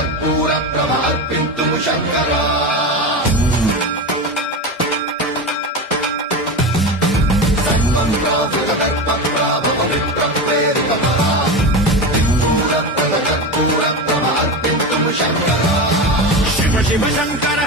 కర్పూర ప్రభ అర్పింతుము శంకర సర్వం ప్రావృత దర్ప ప్రాభవ విప్ర ప్రేరిత కర్పూర ప్రభ అర్పింతుము శంకర శివ శివ శంకర